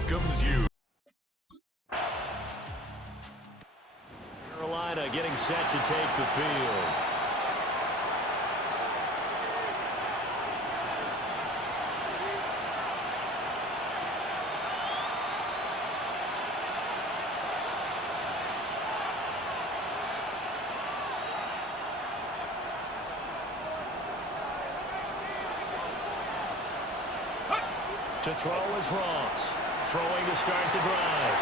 welcomes you. Carolina getting set to take the field. To throw is Ross. Throwing to start the drive.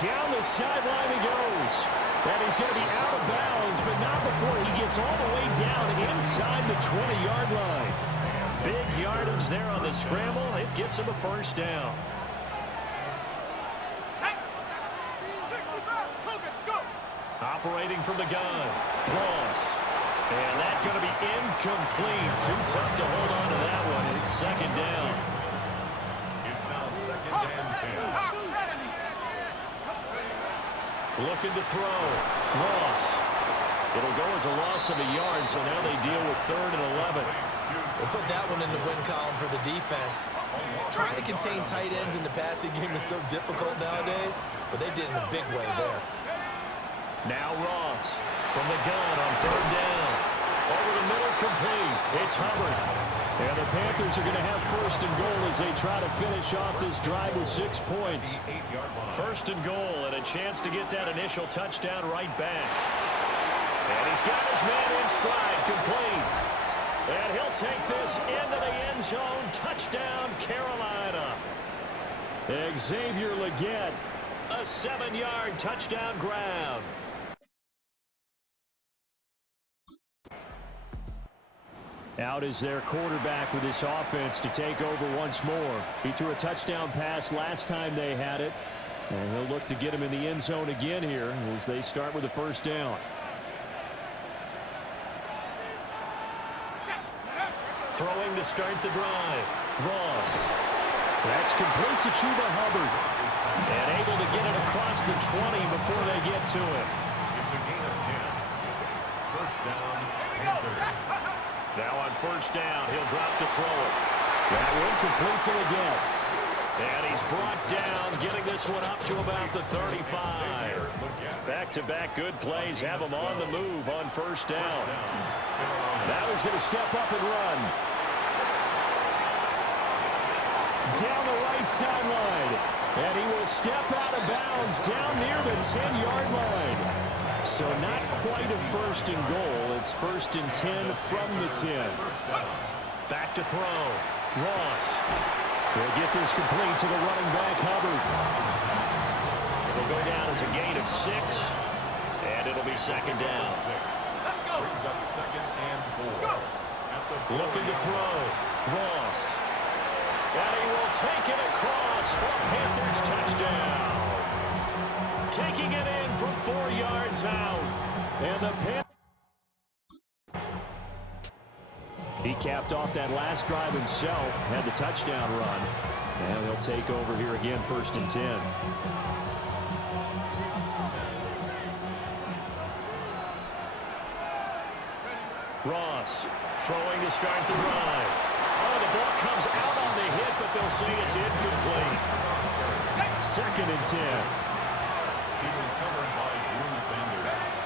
Down the sideline he goes. And he's going to be out of bounds, but not before he gets all the way down inside the 20-yard line. Big yardage there on the scramble. It gets him a first down. Operating from the gun. Ross. And that's going to be incomplete. Too tough to hold on to that one. It's second down. It's now second and 10. Looking to throw. Ross. It'll go as a loss of a yard, so now they deal with 3rd and 11. We'll put that one in the win column for the defense. Trying to contain tight ends in the passing game is so difficult nowadays, but they did in a big way there. Now Ross from the gun on 3rd down. Over the middle, complete. It's Hubbard. And the Panthers are going to have 1st and goal as they try to finish off this drive with 6 points. 1st and goal and a chance to get that initial touchdown right back. And he's got his man in stride, complete. And he'll take this into the end zone. Touchdown, Carolina. Xavier Legette, a 7-yard touchdown grab. Out is their quarterback with this offense to take over once more. He threw a touchdown pass last time they had it. And he'll look to get him in the end zone again here as they start with the first down. Throwing to start the drive. Ross. That's complete to Chuba Hubbard. And able to get it across the 20 before they get to him. It's a gain of 10. First down, Panthers. Now on first down, he'll drop to throw it. That one complete to Legette. And he's brought down, getting this one up to about the 35. Back-to-back good plays have him on the move on first down. Now he's going to step up and run. Down the right sideline. And he will step out of bounds down near the 10-yard line. So not quite a 1st and goal. It's 1st and 10 from the 10. Back to throw. Ross. He'll get this complete to the running back, Hubbard. It'll go down as a gain of 6. And it'll be second down. Brings up second and 4. Looking to throw. Ross. And he will take it across for a Panthers touchdown. Taking it in from 4 yards out. And the Panthers. He capped off that last drive himself, had the touchdown run. And he'll take over here again, 1st and 10. Ross throwing to start the drive. Oh, the ball comes out on the hit, but they'll say it's incomplete. 2nd and 10. He was covered by Drew Sanders.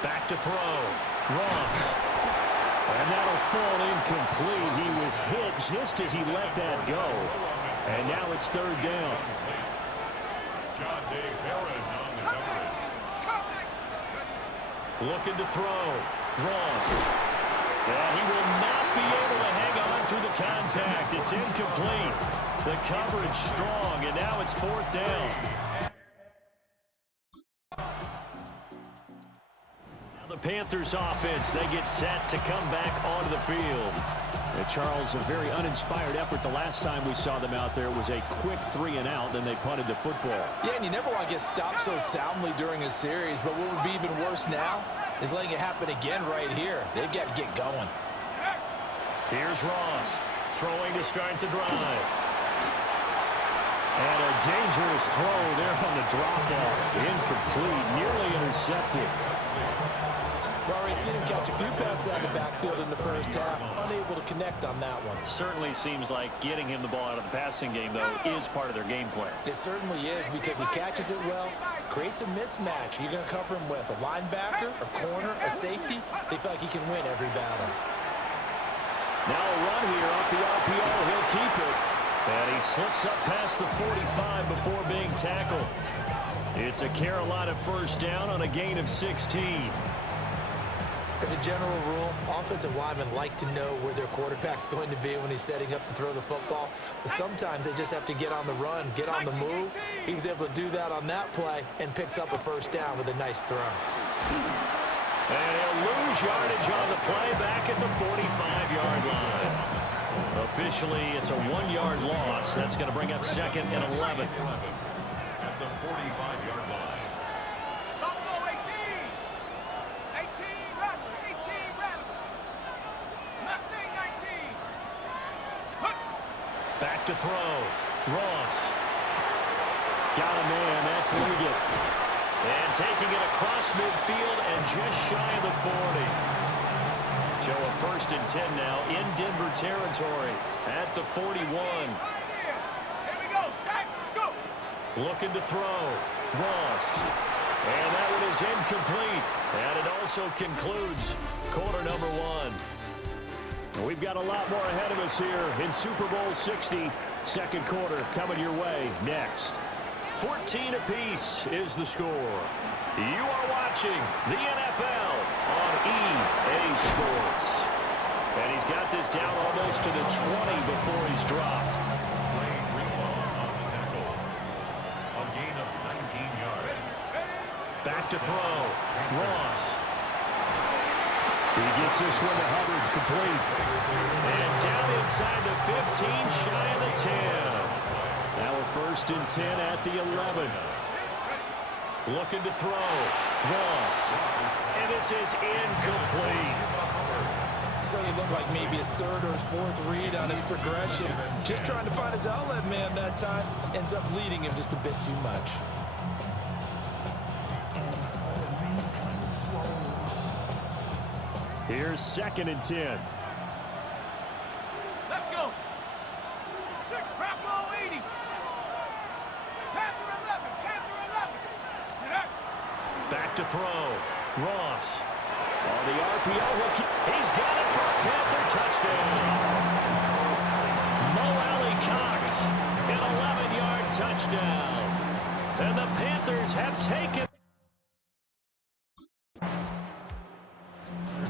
Back to throw. Ross. And that'll fall incomplete. He was hit just as he let that go. And now it's 3rd down. John Dave Barron on the coverage. Looking to throw. Ross. And he will not be able to hang on through the contact. It's incomplete. The coverage strong, and now it's 4th down. Now the Panthers offense, they get set to come back onto the field. And Charles, a very uninspired effort the last time we saw them out there was a quick 3 and out, then they punted the football. Yeah, and you never want to get stopped so soundly during a series, but what would be even worse now is letting it happen again right here. They've got to get going. Here's Ross, throwing to start the drive. And a dangerous throw there on the drop-off. Incomplete, nearly intercepted. Well, we've seen him catch a few passes out of the backfield in the first half, unable to connect on that one. Certainly seems like getting him the ball out of the passing game, though, is part of their game plan. It certainly is because he catches it well, creates a mismatch. You're going to cover him with a linebacker, a corner, a safety. They feel like he can win every battle. Now a run here off the RPO. He'll keep it. And he slips up past the 45 before being tackled. It's a Carolina first down on a gain of 16. As a general rule, offensive linemen like to know where their quarterback's going to be when he's setting up to throw the football. But sometimes they just have to get on the run, get on the move. He was able to do that on that play and picks up a first down with a nice throw. And he'll lose yardage on the play back at the 45-yard line. Officially, it's a 1-yard loss. That's going to bring up second and 11. At the 45-yard line. Back to throw. Ross. Got a man. That's Liggett. And taking it across midfield and just shy of the 40. So a first and 10 now in Denver territory at the 41. Here we go, Shaq. Let's go. Looking to throw. Ross. And that one is incomplete. And it also concludes quarter number 1. We've got a lot more ahead of us here in Super Bowl 60. Second quarter coming your way next. 14 apiece is the score. You are watching the NFL on EA Sports. And he's got this down almost to the 20 before he's dropped. Play Greenlaw on the tackle. A gain of 19 yards. Back to throw. Ross. He gets this one to Hubbard, complete. And down inside the 15, shy of the 10. Now a first and 10 at the 11. Looking to throw. Ross. And this is incomplete. So he looked like maybe his third or his fourth read on his progression. Just trying to find his outlet man that time. Ends up leading him just a bit too much. Here's second and 10. Let's go. 6, Bravo 80. Panther 11, Panther 11. Back to throw. Ross. On the RPO, he's got it for a Panther touchdown. Mo Alley Cox, an 11-yard touchdown. And the Panthers have taken.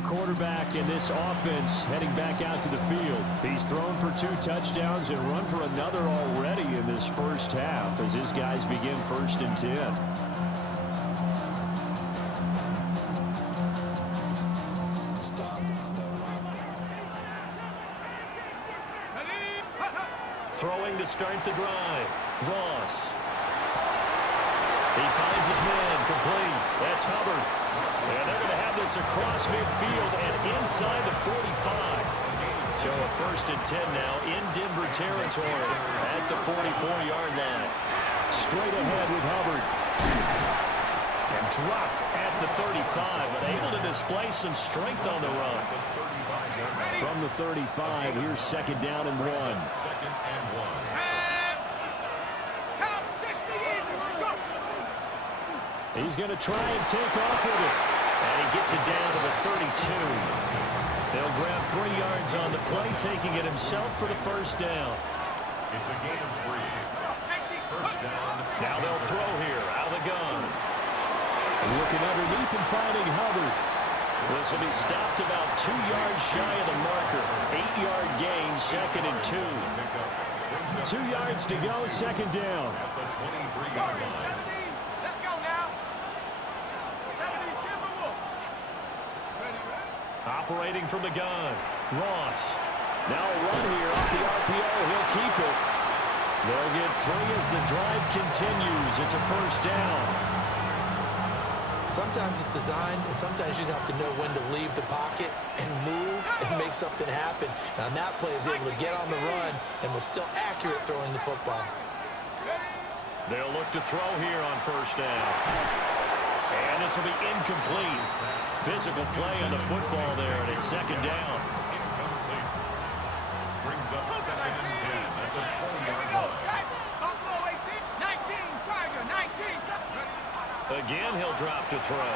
Quarterback in this offense heading back out to the field. He's thrown for 2 touchdowns and run for another already in this first half as his guys begin first and 10. Throwing to start the drive. Ross. He finds his man, complete. That's Hubbard. And they're going to have this across midfield and inside the 45. So a first and 10 now in Denver territory at the 44-yard line. Straight ahead with Hubbard. And dropped at the 35, but able to display some strength on the run. From the 35, here's second down and 1. Second and 1. He's going to try and take off with it. And he gets it down to the 32. They'll grab 3 yards on the play, taking it himself for the first down. It's a gain of 3. First down. Now they'll throw here out of the gun. Looking underneath and finding Hubbard. This will be stopped about 2 yards shy of the marker. 8-yard gain, second and 2. 2 yards to go, second down. At the 23-yard line. Let's go now. 70 Timberwolves. Operating from the gun. Ross. Now a run here off the RPO. He'll keep it. They'll get 3 as the drive continues. It's a first down. Sometimes it's designed, and sometimes you just have to know when to leave the pocket and move and make something happen. And on that play, he was able to get on the run and was still accurate throwing the football. They'll look to throw here on first down. And this will be incomplete. Physical play on the football there, and it's second down. Incomplete. Brings up second and 10 at the 20-yard line. Buffalo 18, 19, Tiger, 19. Again, he'll drop to throw.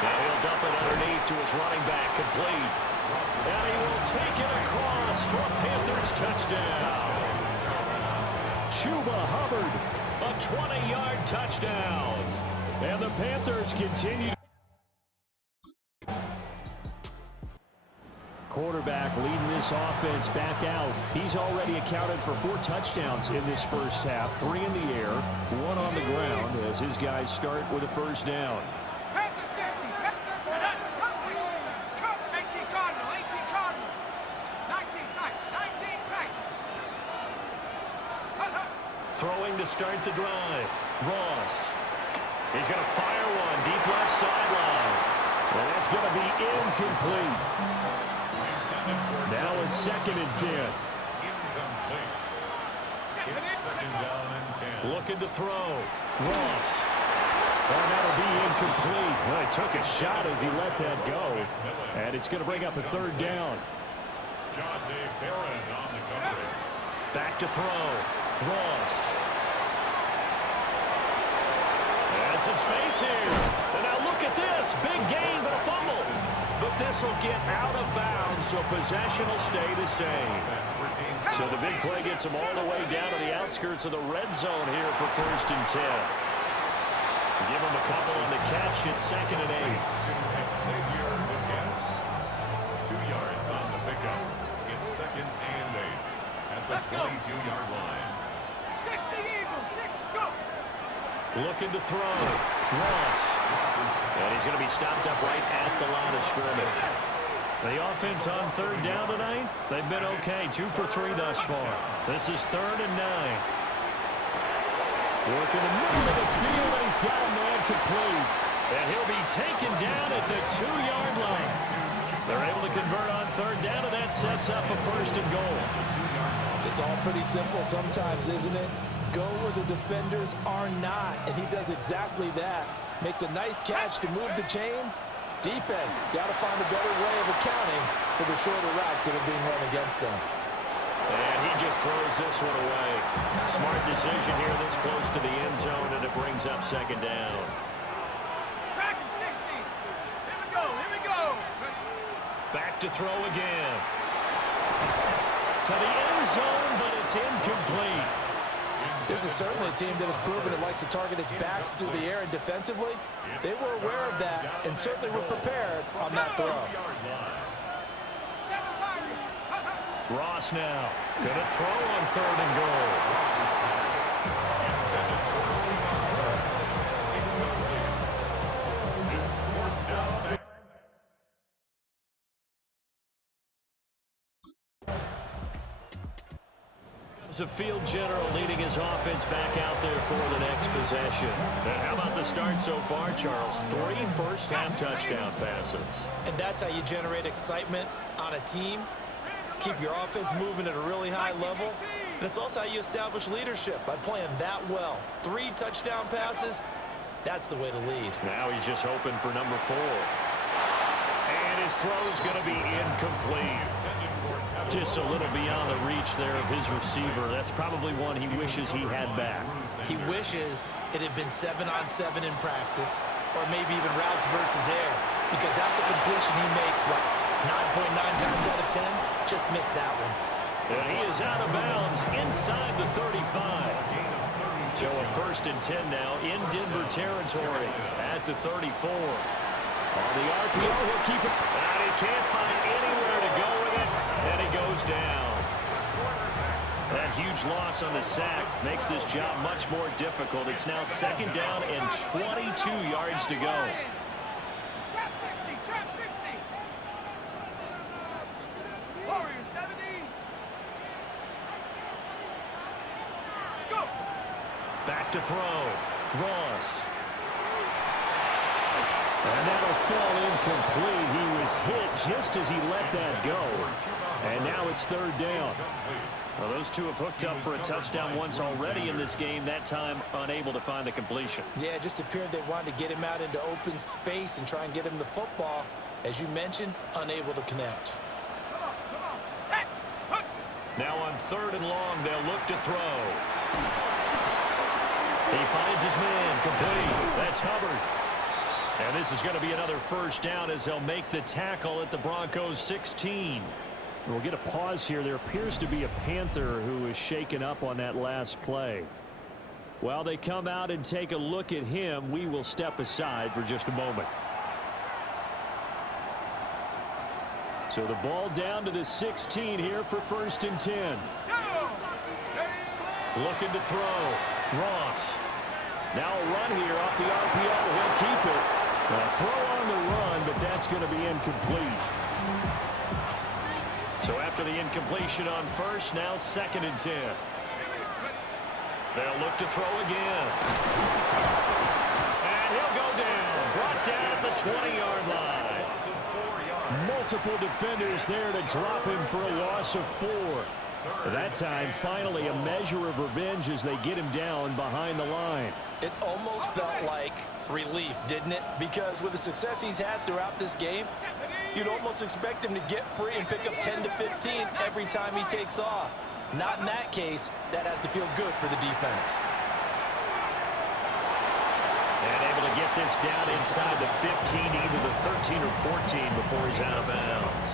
Now he'll dump it underneath to his running back, complete. And he will take it across for a Panthers touchdown. Chuba Hubbard, a 20-yard touchdown. And the Panthers continue. Quarterback leading this offense back out. He's already accounted for 4 touchdowns in this first half. 3 in the air, 1 on the ground as his guys start with a first down. Panthers 60. 18 Cardinal, 18 Cardinal. 19 tight, 19 tight. Throwing to start the drive. Ross. He's going to fire one deep left sideline. And that's going to be incomplete. Now a second and 10. Incomplete. It's second down and 10. Looking to throw. Ross. And that'll be incomplete. Well, he took a shot as he let that go. And it's going to bring up a third down. John Dave Barron on the coverage. Back to throw. Ross. And some space here. And now look at this. Big gain, but a fumble. But this will get out of bounds, so possession will stay the same. So the big play gets them all the way down to the outskirts of the red zone here for first and 10. Give him a couple on the catch. It's second and 8. Xavier again. 2 yards on the pickup. It's second and 8 at the 22-yard line. 60 Eagles, 6, go. Looking to throw. Ross. And he's going to be stopped up right at the line of scrimmage. The offense on third down tonight, they've been okay. 2 for 3 thus far. This is third and 9. Working the middle of the field, and he's got a man complete. And he'll be taken down at the 2-yard line. They're able to convert on third down, and that sets up a first and goal. It's all pretty simple sometimes, isn't it? Go where the defenders are not, and he does exactly that. Makes a nice catch to move the chains. Defense got to find a better way of accounting for the shorter routes that are being run against them. And he just throws this one away. Smart decision here this close to the end zone, and it brings up second down. Track him, 60. Here we go, here we go. Back to throw again. To the end zone, but it's incomplete. This is certainly a team that has proven it likes to target its backs through the air and defensively. They were aware of that and certainly were prepared on that throw. Ross now going to throw on third and goal. A field general leading his offense back out there for the next possession. And how about the start so far, Charles? 3 first-half touchdown passes. And that's how you generate excitement on a team. Keep your offense moving at a really high level. And it's also how you establish leadership, by playing that well. 3 touchdown passes, that's the way to lead. Now he's just hoping for number 4. And his throw's going to be incomplete. Just a little beyond the reach there of his receiver. That's probably one he wishes he had back. He wishes it had been 7-on-7 in practice, or maybe even routes versus air, because that's a completion he makes, what, 9.9 times out of 10? Just missed that one. And he is out of bounds inside the 35. So a first and 10 now in Denver territory at the 34. On the RPO, he'll keep it. And he can't find anywhere to go with it. And he goes down. That huge loss on the sack makes this job much more difficult. It's now second down and 22 yards to go. Trap 60, trap 60. Warriors 70. Let's go. Back to throw. Ross. And that'll fall incomplete. He was hit just as he let that go. And now it's third down. Well, those two have hooked up for a touchdown once already in this game, that time unable to find the completion. Yeah, it just appeared they wanted to get him out into open space and try and get him the football. As you mentioned, unable to connect. Come on, set. Hook. Now on 3rd and long, they'll look to throw. He finds his man, complete. That's Hubbard. And this is going to be another first down as they'll make the tackle at the Broncos 16. We'll get a pause here. There appears to be a Panther who is shaken up on that last play. While they come out and take a look at him, we will step aside for just a moment. So the ball down to the 16 here for 1st and 10. Looking to throw. Ross. Now a run here off the RPO. He'll keep it. A throw on the run, but that's going to be incomplete. So after the incompletion on 1st, now 2nd and 10. They'll look to throw again. And he'll go down. Brought down at the 20-yard line. Multiple defenders there to drop him for a loss of 4. That time, finally, a measure of revenge as they get him down behind the line. It almost felt like relief, didn't it? Because with the success he's had throughout this game, you'd almost expect him to get free and pick up 10 to 15 every time he takes off. Not in that case. That has to feel good for the defense. And able to get this down inside the 15, either the 13 or 14 before he's out of bounds.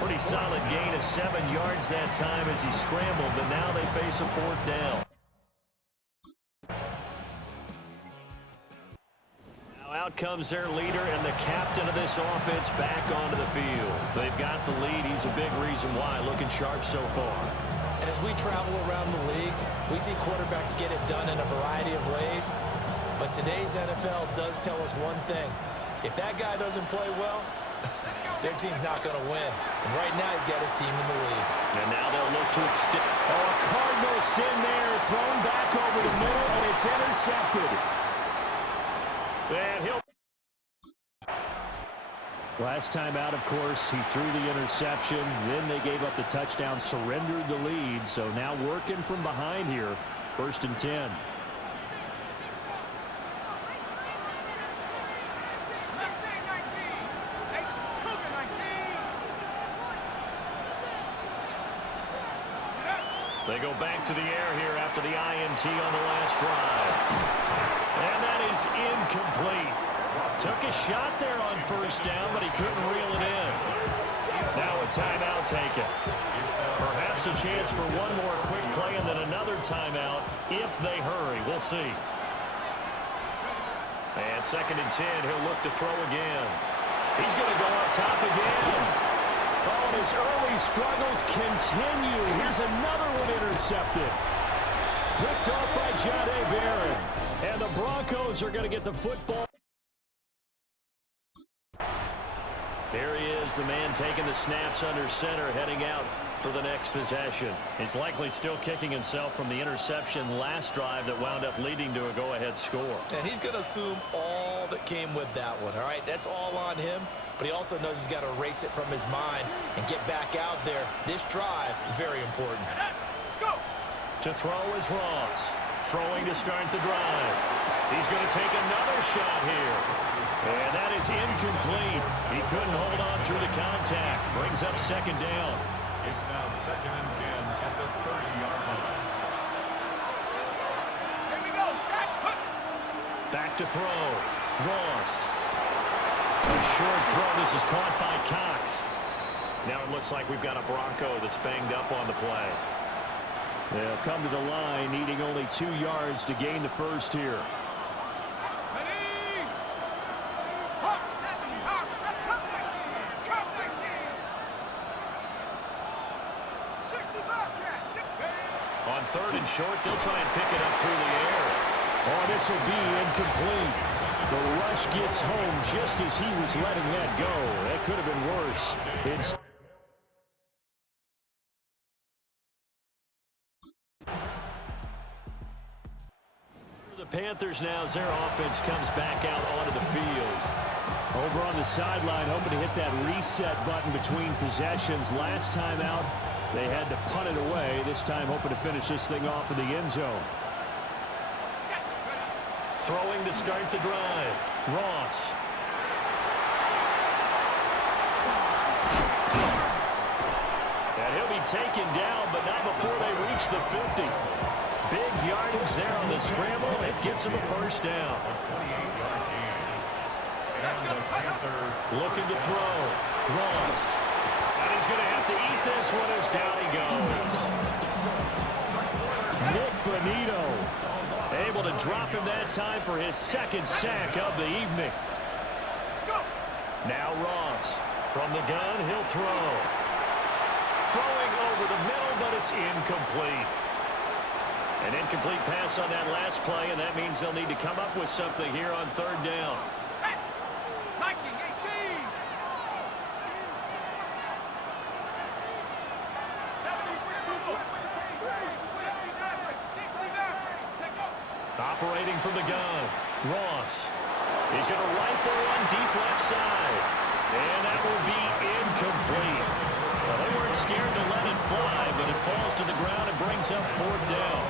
Pretty solid gain of 7 yards that time as he scrambled, but now they face a 4th down. Now out comes their leader and the captain of this offense back onto the field. They've got the lead. He's a big reason why. Looking sharp so far. And as we travel around the league, we see quarterbacks get it done in a variety of ways. But today's NFL does tell us one thing. If that guy doesn't play well, their team's not going to win. And right now, he's got his team in the lead. And now they'll look to extend. Oh, a Cardinal sin there, thrown back over the middle, and it's intercepted. And he'll... Last time out, of course, he threw the interception. Then they gave up the touchdown, surrendered the lead. So now working from behind here, 1st and 10. They go back to the air here after the INT on the last drive. And that is incomplete. Took a shot there on 1st down, but he couldn't reel it in. Now a timeout taken. Perhaps a chance for one more quick play and then another timeout if they hurry. We'll see. And 2nd and 10, he'll look to throw again. He's going to go up top again. Oh, and his early struggles continue. Here's another one intercepted. Picked off by Jahdae Barron. And the Broncos are going to get the football. There he is, the man taking the snaps under center, heading out for the next possession. He's likely still kicking himself from the interception last drive that wound up leading to a go-ahead score. And he's going to assume all that came with that one, all right? That's all on him. But he also knows he's got to erase it from his mind and get back out there. This drive, very important. Let's go. To throw is Ross. Throwing to start the drive. He's going to take another shot here. And that is incomplete. He couldn't hold on through the contact. Brings up 2nd down. It's now 2nd and 10 at the 30-yard line. Here we go. Set. Hook. Back to throw. Ross. A short throw. This is caught by Cox. Now it looks like we've got a Bronco that's banged up on the play. They'll come to the line, needing only 2 yards to gain the first here. Ready. Hawk 7. Hawk 7. Come 19. Come 19. 60 Bobcats. On 3rd and short, they'll try and pick it up through the air. Oh, this will be incomplete. The rush gets home just as he was letting that go. That could have been worse. It's the Panthers now as their offense comes back out onto the field. Over on the sideline, hoping to hit that reset button between possessions. Last time out, They had to punt it away, this time hoping to finish this thing off in the end zone. Throwing to start the drive. Ross. And he'll be taken down, but not before they reach the 50. Big yardage there on the scramble. It gets him a first down. A 28-yard gain. And the Panthers looking to throw. Ross. And he's going to have to eat this one as down he goes. Nick Bonito able to drop him that time for his second sack of the evening. Now Ross. From the gun, he'll throw. Throwing over the middle, but it's incomplete. An incomplete pass on that last play, and that means they'll need to come up with something here on third down. Viking 18. 69. Take off. Operating from the gun. Ross. He's going to rifle one deep left side. And that will be incomplete. Well, they weren't scared to let it fly, but it falls to the ground and brings up fourth down.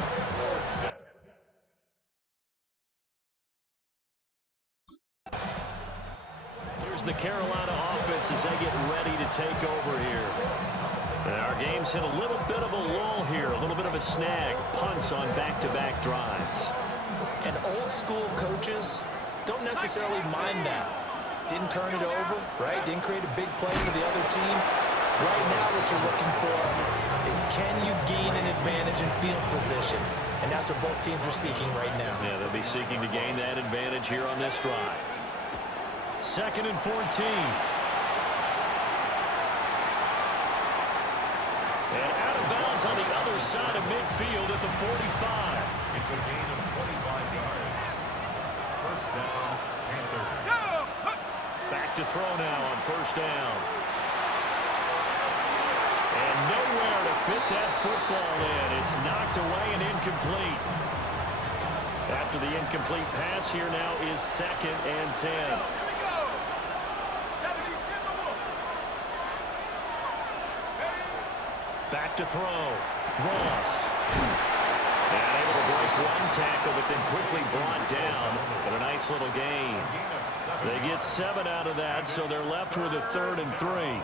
Here's the Carolina offense as they get ready to take over here. And our game's hit a little bit of a lull here, a little bit of a snag. Punts on back-to-back drives. And old-school coaches don't necessarily mind that. Didn't turn it over, right? Didn't create a big play for the other team. Right now what you're looking for is can you gain an advantage in field position? And that's what both teams are seeking right now. Yeah, they'll be seeking to gain that advantage here on this drive. 2nd and 14. And out of bounds on the other side of midfield at the 45. It's a gain of 25 yards. First down, Panthers. Back to throw now on first down. And nowhere to fit that football in. It's knocked away and incomplete. After the incomplete pass, here now is 2nd and 10. Back to throw. Ross. And able to break one tackle, but then quickly brought down. But a nice little gain. They get 7 out of that, so they're left with a 3rd and 3.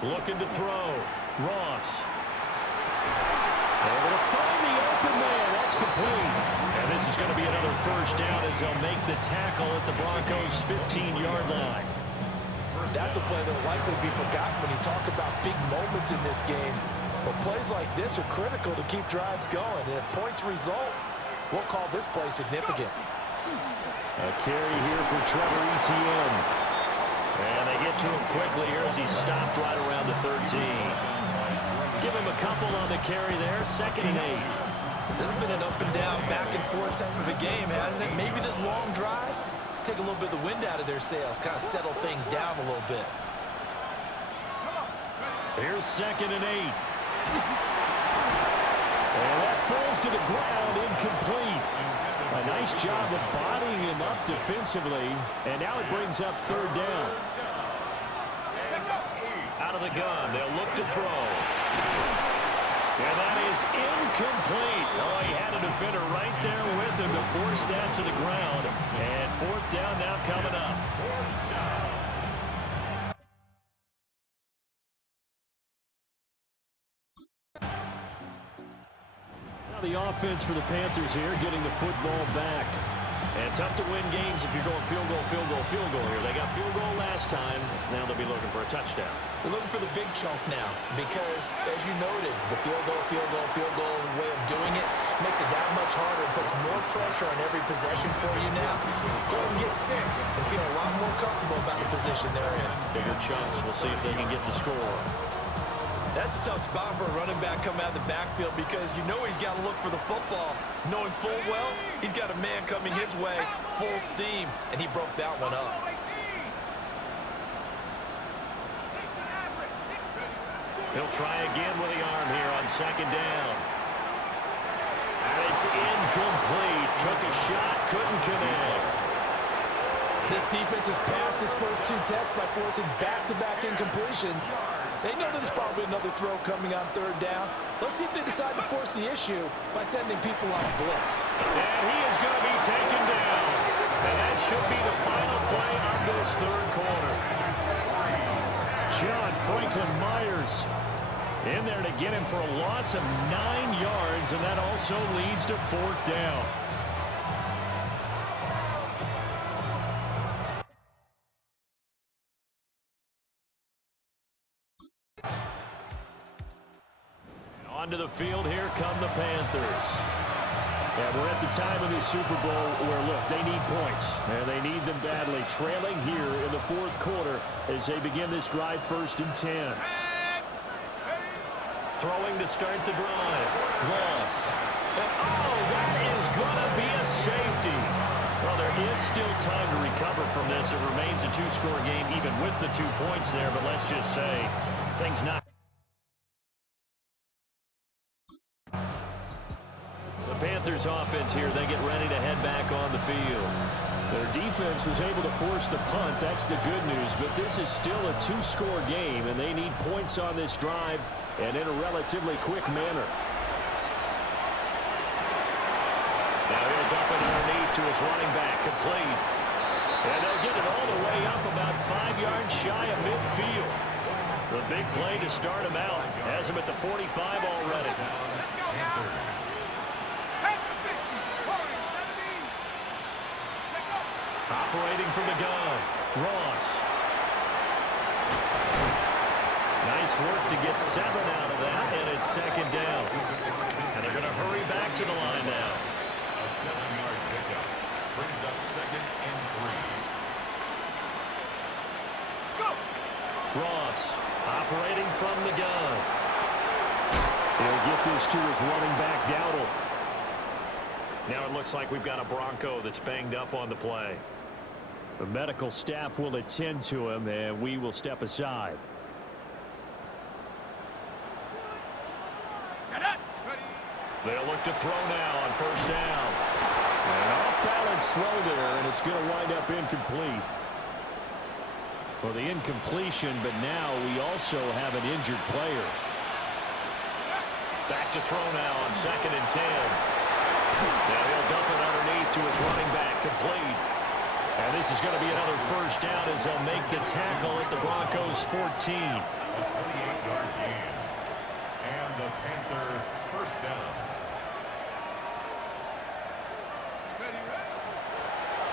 Looking to throw. Ross. Able to find the open man. That's complete. And this is going to be another first down as they'll make the tackle at the Broncos' 15-yard line. That's a play that will likely be forgotten when you talk about big moments in this game. But plays like this are critical to keep drives going. And if points result, we'll call this play significant. A carry here for Trevor Etienne. And they get to him quickly here as he stopped right around the 13. Give him a couple on the carry there. 2nd and 8. This has been an up and down, back and forth type of a game, hasn't it? Maybe this long drive, take a little bit of the wind out of their sails, kind of settle things down a little bit. Here's 2nd and 8. And that falls to the ground, incomplete. A nice job of bodying him up defensively. And now it brings up 3rd down. Out of the gun, they'll look to throw. And that is incomplete. Oh, he had a defender right there with him to force that to the ground. And 4th down now coming up. Now the offense for the Panthers here, getting the football back. And tough to win games if you're going field goal, field goal, field goal here. They got field goal last time. Now they'll be looking for a touchdown. They're looking for the big chunk now because, as you noted, the field goal way of doing it makes it that much harder and puts more pressure on every possession for you now. Go ahead and get 6 and feel a lot more comfortable about the position they're in. Bigger chunks. We'll see if they can get the score. That's a tough spot for a running back coming out of the backfield because you know he's got to look for the football, knowing full well he's got a man coming his way, full steam, and he broke that one up. He'll try again with the arm here on second down. And it's incomplete. Took a shot, couldn't connect. This defense has passed its first two tests by forcing back-to-back incompletions. They know there's probably another throw coming on third down. Let's see if they decide to force the issue by sending people on a blitz. And he is going to be taken down. And that should be the final play of this third quarter. John Franklin Myers in there to get him for a loss of 9 yards, and that also leads to fourth down. Onto the field, here come the Panthers. Yeah, we're at the time of the Super Bowl where, look, they need points, and they need them badly. Trailing here in the fourth quarter as they begin this drive, 1st and 10. Throwing to start the drive. Ross. Oh, that is going to be a safety. Well, there is still time to recover from this. It remains a 2-score game even with the 2 points there, but let's just say things not. Panthers offense here, they get ready to head back on the field. Their defense was able to force the punt. That's the good news, but this is still a 2-score game, and they need points on this drive and in a relatively quick manner. Now he'll dump it underneath to his running back, complete. And they'll get it all the way up about 5 yards shy of midfield. The big play to start him out. Has him at the 45 already. Let's go now. Operating from the gun, Ross. Nice work to get 7 out of that, and it's second down. And they're going to hurry back to the line now. A 7-yard pickup brings up 2nd and 3. Let's go. Ross operating from the gun. He'll get this to his running back, Dowdle. Now it looks like we've got a Bronco that's banged up on the play. The medical staff will attend to him, and we will step aside. They'll look to throw now on 1st down. An off-balance throw there, and it's going to wind up incomplete. Well, the incompletion, but now we also have an injured player. Back to throw now on 2nd and 10. Now he'll dump it underneath to his running back, complete. And this is going to be another 1st down as they'll make the tackle at the Broncos' 14. A 28-yard gain. And the Panther 1st down.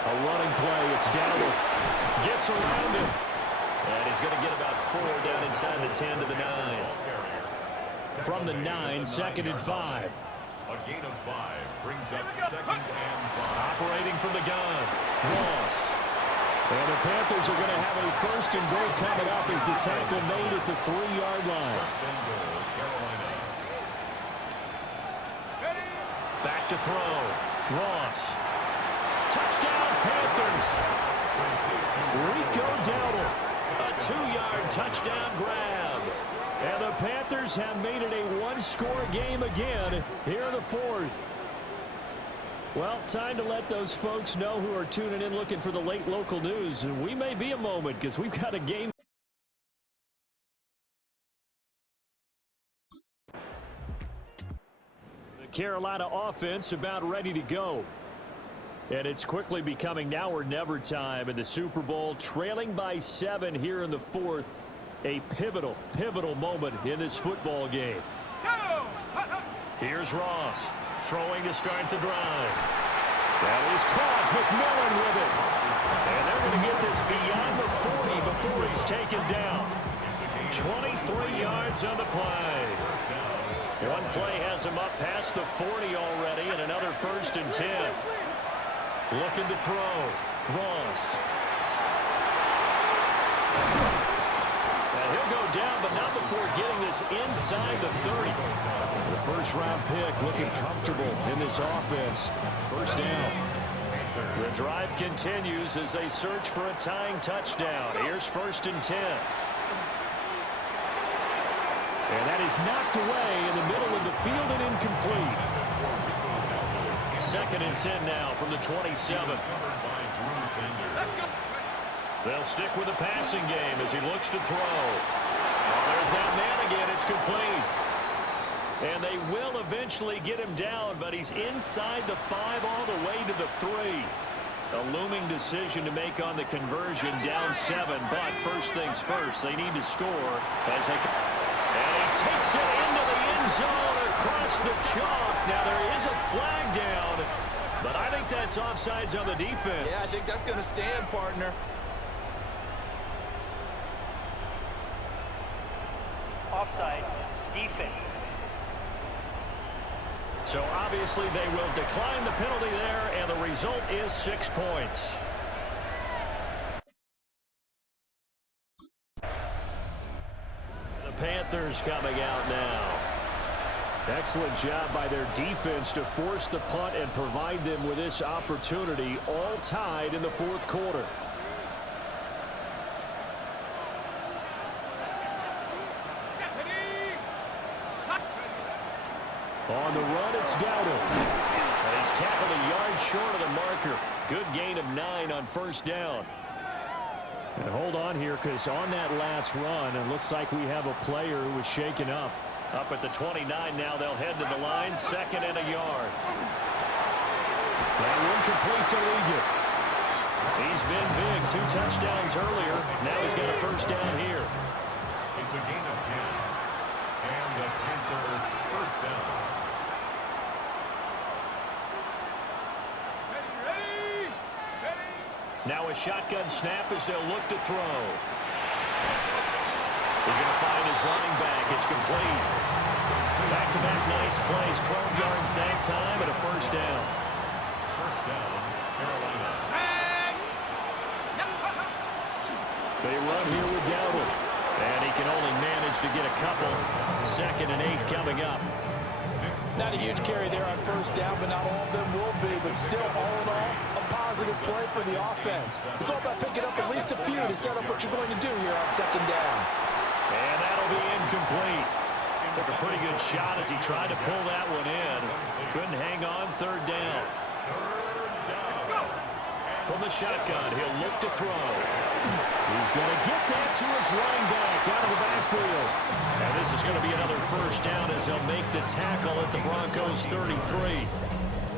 A running play. It's Dowdle. Gets around him. And he's going to get about 4 down inside the 10 to the 9. From the 9, 2nd and 5. A gain of 5 brings up 2nd and 5. Operating from the gun, Ross. And the Panthers are going to have a 1st and goal coming up as the tackle made at the 3-yard line. 1st and goal, Carolina. Back to throw, Ross. Touchdown, Panthers. Rico Dowdle. A 2-yard touchdown grab. And the Panthers have made it a 1-score game again here in the 4th. Well, time to let those folks know who are tuning in looking for the late local news. And we may be a moment because we've got a game. The Carolina offense about ready to go. And it's quickly becoming now or never time in the Super Bowl, trailing by 7 here in the 4th. A pivotal moment in this football game. Here's Ross throwing to start the drive. That is caught. McMillan with it. And they're going to get this beyond the 40 before he's taken down. 23 yards on the play. One play has him up past the 40 already, and another 1st and 10. Looking to throw. Ross. And he'll go down, but not before getting this inside the 30. The 1st-round pick looking comfortable in this offense. 1st down. The drive continues as they search for a tying touchdown. Here's 1st and 10. And that is knocked away in the middle of the field and incomplete. 2nd and 10 now from the 27. They'll stick with the passing game as he looks to throw. There's that man again. It's complete. And they will eventually get him down, but he's inside the 5 all the way to the 3. A looming decision to make on the conversion, down 7. But first things first, they need to score. And he takes it into the end zone across the chalk. Now there is a flag down, but I think that's offsides on the defense. Yeah, I think that's going to stand, partner. Offside, defense. So obviously they will decline the penalty there, and the result is 6 points. The Panthers coming out now. Excellent job by their defense to force the punt and provide them with this opportunity, all tied in the 4th quarter. On the run, it's Dowdle. And he's tackled a yard short of the marker. Good gain of 9 on 1st down. And hold on here, because on that last run, it looks like we have a player who was shaken up. Up at the 29 now, they'll head to the line, 2nd and a yard. That one complete to Ligon. He's been big, 2 touchdowns earlier. Now he's got a 1st down here. It's a gain of 10. And the Panthers 1st down. Now a shotgun snap as they'll look to throw. He's going to find his running back. It's complete. Back-to-back nice plays. 12 yards that time and a 1st down. 1st down, Carolina. They run here with Dowdle. And he can only manage to get a couple. 2nd and 8 coming up. Not a huge carry there on 1st down, but not all of them will be. But still, all in all, a positive play for the offense. It's all about picking up at least a few to set up what you're going to do here on 2nd down. And that'll be incomplete. Took a pretty good shot as he tried to pull that one in. Couldn't hang on, 3rd down. From the shotgun, he'll look to throw. He's going to get that to his running back out of the backfield. And this is going to be another 1st down as they'll make the tackle at the Broncos 33.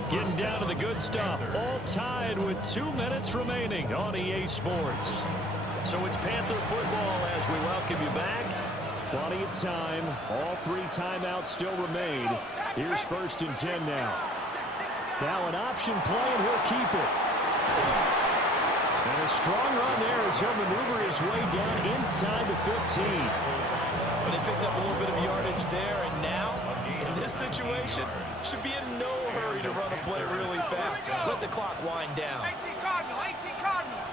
Getting down to the good stuff. All tied with 2 minutes remaining on EA Sports. So it's Panther football as we welcome you back. Plenty of time. All 3 timeouts still remain. Here's 1st and 10 now. Now an option play, and he'll keep it. And a strong run there as he'll maneuver his way down inside the 15. They picked up a little bit of yardage there, and now, in this situation, should be in no hurry to run a play really fast. Let the clock wind down. 18 Cardinal, 18 Cardinal.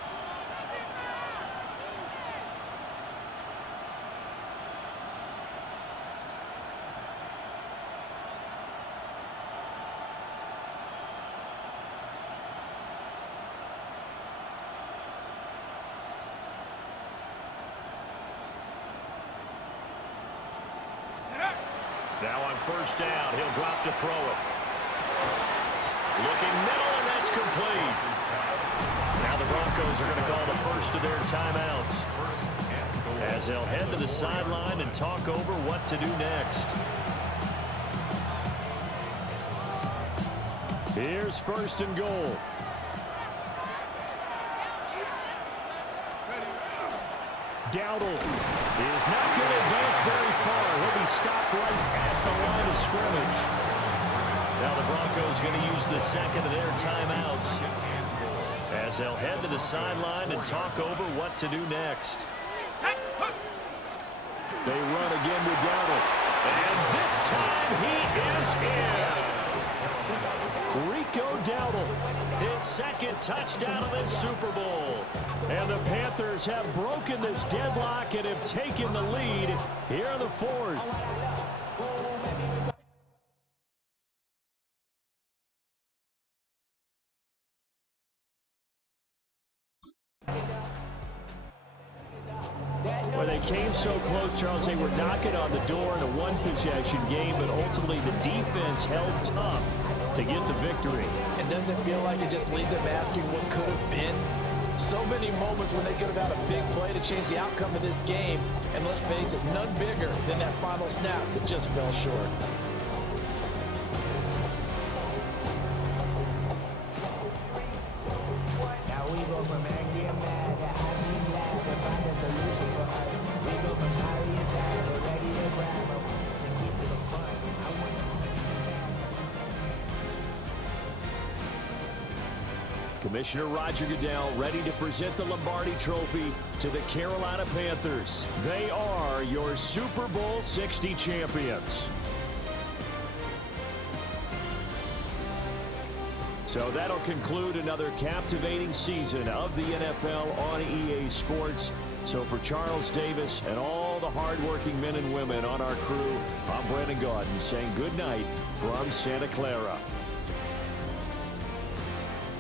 Now on 1st down, he'll drop to throw it. Looking middle, and that's complete. Now the Broncos are going to call the first of their timeouts as they'll head to the sideline and talk over what to do next. Here's 1st and goal. Dowdle is not going to advance very far. He'll be stopped right at the line of scrimmage. Now the Broncos going to use the 2nd of their timeouts as they'll head to the sideline and talk over what to do next. They run again with Dowdle. And this time he is in. Rico Dowdle, his 2nd touchdown of this Super Bowl. And the Panthers have broken this deadlock and have taken the lead here in the 4th. Well, they came so close Panthers, Charles, they were knocking on the door in a one-possession game, but ultimately the defense held tough to get the victory. And doesn't it feel like it just leads them asking what could have been? So many moments when they could have had a big play to change the outcome of this game. And let's face it, none bigger than that final snap that just fell short. Now we go from angry and mad to happy and glad to find a solution for us. We go from sorry and sad to ready to grab them and keep to the front. I win. Commissioner Roger Goodell ready to present the Lombardi Trophy to the Carolina Panthers. They are your Super Bowl 60 champions. So that'll conclude another captivating season of the NFL on EA Sports. So for Charles Davis and all the hardworking men and women on our crew, I'm Brandon Gaudin saying good night from Santa Clara.